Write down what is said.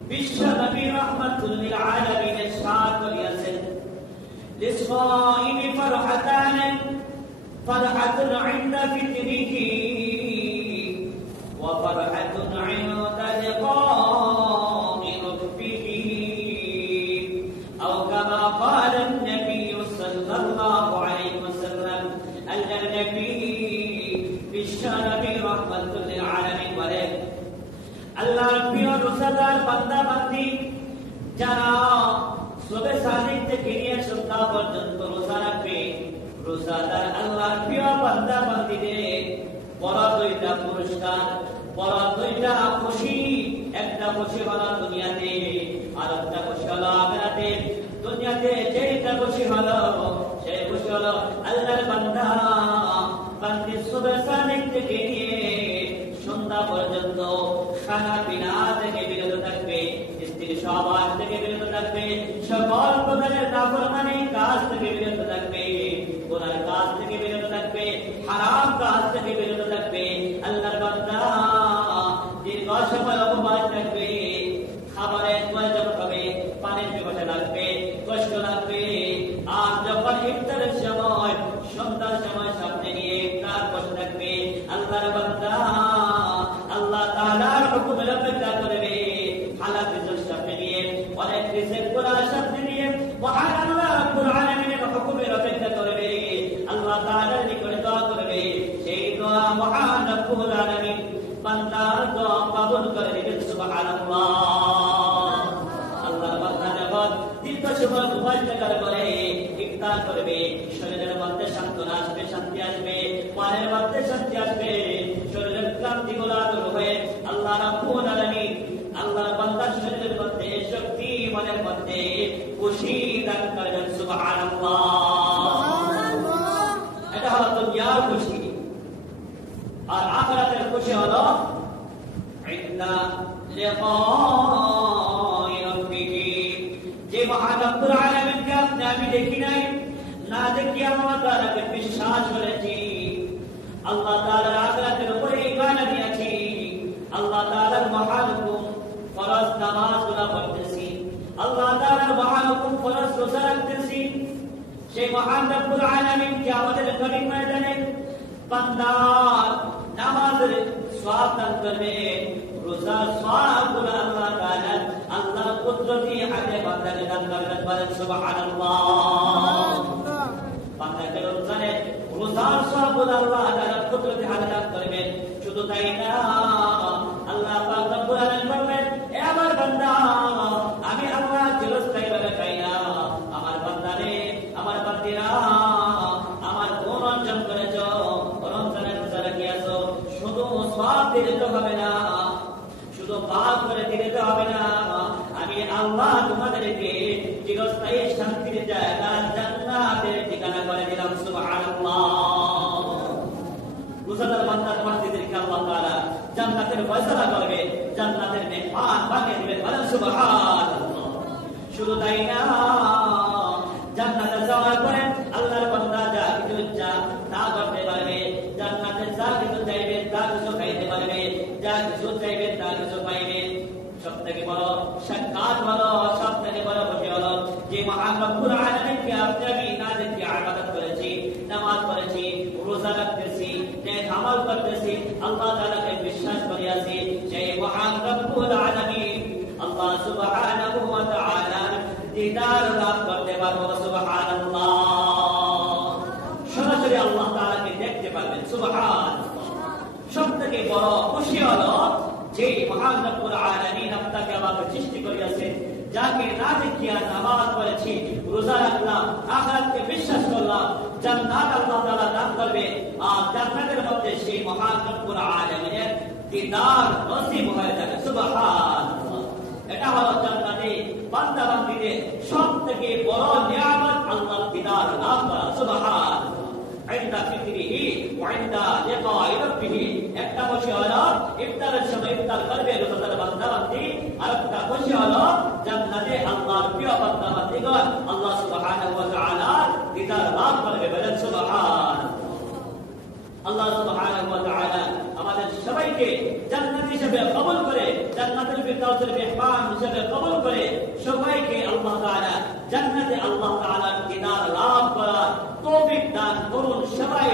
বিশ্ব নবী রাহমাতুল লিল আলামিন ইরশাদ করিয়াছেন লিসসাইমি ফারহাতান ফারহাতুন ইনদা ফিতরিহি ওয়া ফারহাতুন ইনদা লিকাই রাব্বিহি আও কামা ক্বালা an-নবী সাল্লাল্লাহু আলাইহি ওয়াসাল্লাম আল-নবী বিশ্ব নবী রাহমাতুল লিল আলামিন বলেন আল্লাহর প্রিয় রোজাদার বান্দা বান্দি যারা সবে সাদিক থেকে নিয়ে সন্ধ্যা পর্যন্ত রোজা রাখবে, রোজাদার আল্লাহর প্রিয় বান্দা বান্দিদের বড় দুইটা পুরস্কার, বড় দুইটা খুশি। একটা খুশি হলো দুনিয়াতে, আর একটা খুশি হলো আখিরাতে। দুনিয়াতে যেটা খুশি হলো সেই খুশি হলো আল্লাহর বান্দা বান্দি সবে সাদিক থেকে নিয়ে সন্ধ্যা পর্যন্ত খানা পিনা থেকে বিরত থাকবে, স্ত্রীর সহবাস থেকে বিরত থাকবে, সকল প্রকারের নাফরমানি কাজ থেকে বিরত থাকবে, গুনার কাজ থেকে বিরত থাকবে, হারাম কাজ থেকে বিরত থাকবে। আল্লাহর বান্দা দীর্ঘ সময় উপবাস থাকবে, খাবারের প্রয়োজন হবে, পানির পিপাসা লাগবে, কষ্ট লাগবে। আর যখন ইফতারের সময় সন্ধ্যার সময় সামনে নিয়ে ইফতার বসে থাকবে, আল্লাহর বান্দা আল্লাহ তাআলার হুকুমের অপেক্ষা করবে। হালাল রিজিক সামনে নিয়ে, অনেক রিজিক করার সামনে নিয়ে মহান আল্লাহ রাব্বুল আলামিনের হুকুমের অপেক্ষা করবে, আল্লাহ তাআলার নিকটে দোয়া করবে। সেই দোয়া মহান রাব্বুল আলামিন বান্দার দোয়া কবুল করে নেবেন। সুবহানাল্লাহ। আল্লাহর বান্দা যখন দীর্ঘ সময় উপবাস থাকার পরে ইফতার করবে, শরীরের মধ্যে সান্ত্বনা আসবে, শান্তি আসবে, মনের মধ্যে শান্তি আসবে, শরীরের ক্লান্তি গুলো দূর হয়ে আল্লাহ রাব্বুল আলামিন আল্লাহর বান্দার শরীরের মধ্যে শক্তি, মনের মধ্যে খুশি দান করবেন। সুবহানাল্লাহ। এটা হলো দুনিয়ার খুশি। আর আখিরাতের খুশি হলো ইনদা লিকাই রাব্বিহি। যে মহান রব্বুল আলামিনকে আমি দেখি নাই, না দেখি আমার তাআলাকে বিশ্বাস করেছি, আল্লাহ তাআলার আখিরাতের উপরে ঈমান নিয়েছি, আল্লাহ তাআলার মহান হুকুম ফরজ নামাজগুলো পড়তেছি, আল্লাহ তাআলার মহান হুকুম ফরজ রোজা রাখতেছি। সেই মহান রব্বুল আলামিন কি আমাদের কঠিন ময়দানে বান্দার নামাজের সওয়াব দান করবে, রোজার সওয়াবগুলো আল্লাহ তাআলা আল্লাহর কুদরতি হাতে বান্দাকে দান করবেন। বলেন সুবহানাল্লাহ। বান্দাকে রোজার সওয়াবগুলো আল্লাহ তাআলা কুদরতি হাতে দান করবেন। শুধু তাই না, আল্লাহ পাক রব্বুল আলামিন বলেন, এ আমার বান্দা, আমি আল্লাহ চিরস্থায়ীভাবে খাই না। আমার বান্দারে, আমার বান্দিরা, আমার গুণ অর্জন করেছো, রমজানের রোজা রাখিয়াছো, শুধু সওয়াব দিতে হবে না, শুধু পাক করে দিতে হবে না, আমি আল্লাহ তোমাদেরকে চিরস্থায়ী শান্তির জায়গা জান্নাতের ঠিকানা করে দিলাম। সুবহানাল্লাহ। রোজাদার বান্দার বান্দিদেরকে আল্লাহ তাআলা জান্নাতের ফয়সালা করবে, জান্নাতের মেহমান বানিয়ে দিবেন। বলেন সুবহানাল্লাহ। শুধু তাই না, জান্নাতে যাওয়ার পরে আল্লাহর বান্দা যা কিছু ইচ্ছা তা করতে পারবে, জান্নাতে যা কিছু চাইবে তা কিছু খাইতে পারবে, যা কিছু চাইবে তা কিছু পাইবে। সবথেকে বড় সাক্ষাৎ হলো, সবথেকে বড় খুশি হলো যে মহান রব্বুল আলামিনকে আমি না দেখে ইবাদত করেছি, নামাজ পড়েছি, রোজা রাখতেছি, নেক আমল করতেছি, আল্লাহ তাআলাকে বিশ্বাস করিয়াছি। সেই মহান রব্বুল আলামিন আল্লাহ সুবহানাহু ওয়া তাআলা দিদার লাভ করতে পারবো। সুবহানাল্লাহ। সরাসরি আল্লাহ তাআলাকে দেখতে পারবেন। সুবহানাল্লাহ। সবথেকে বড় খুশি হলো যে মহান রব্বুল আলামিন আপনাকে আমাকে সৃষ্টি করিয়াছেন, যাকে না দেখিয়া নামাজ পড়েছি, রোজা রাখলাম, আখিরাতকে বিশ্বাস করলাম, জান্নাত আল্লাহ তাআলা দান করবে। আর জান্নাতের মধ্যে সেই মহান রব্বুল আলামিনের দিদার নসিব হয়ে যাবে। সুবহানাল্লাহ। এটা হলো জান্নাতে বান্দা বান্দীদের সবথেকে বড় নিয়ামত, আল্লাহর দিদার লাভ করা। সুবহানাল্লাহ। ইনদা ফিতরিহি ওয়া ইনদা লিকাই রাব্বিহি। একটা খুশি হলো ইফতারের সময় ইফতার করবে রোজাদার বান্দা বান্দি, আর একটা খুশি হলো জান্নাতে আল্লাহর প্রিয় বান্দা বান্দিগণ আল্লাহ সুবহানাহু ওয়া তাআলা দিদার লাভ করবে। বলেন সুবহানাল্লাহ। আল্লাহ সুবহানাহু ওয়া তাআলা আমাদের সবাইকে জান্নাত হিসেবে কবুল করে জান্নাতুল ফিরদাউসের মেহমান হিসেবে কবুল করে সবাইকে আল্লাহ তাআলা জান্নাতে আল্লাহ তাআলার দিদার লাভ করার তৌফিক দান করুন। সবাই